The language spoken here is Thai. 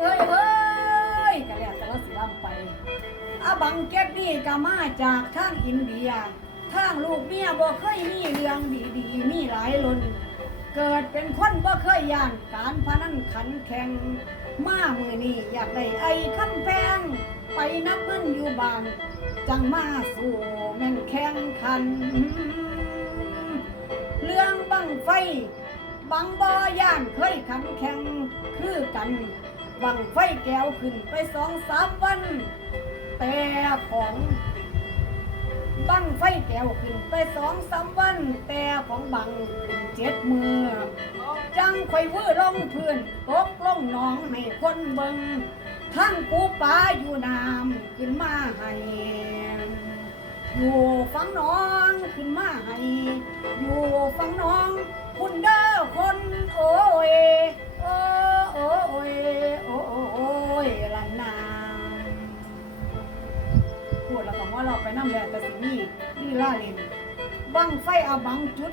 เอ้ยเอ้ยก็แล้วแต่เราสิลำไปอาบังเก็ตนี่ก็มาจากทางอินเดียทางลูกเมียบ่เคยมีเรื่องดีๆมีหลายล้นเกิดเป็นคนบ่เคยย่านการพนันขันแข่งมามือนี่อยากได้ไอ้คำแพงไปนับเงินอยู่บ้าน จังมาสู่แม่นแข่งขัน เรื่องบังไฟ บังบ่ย่านเคยขันแข่งคือกัน บังไฟแก้วขึ้นไปสองสามวัน แต่ของบังไฟแก้วขึ้นไปสองสามวัน แต่ของบังเจ็ดมือ จังคอยวื้อล่องพื้นตกล่องหนองให้คนเบิงทั้งปูปลาอยู่น้ำขึ้นมาให้อยู่ฟังน้อง ว่าเราไปน้ำแดงแต่สินี่นี่ล่าเล่นบังไฟเอาบังจุด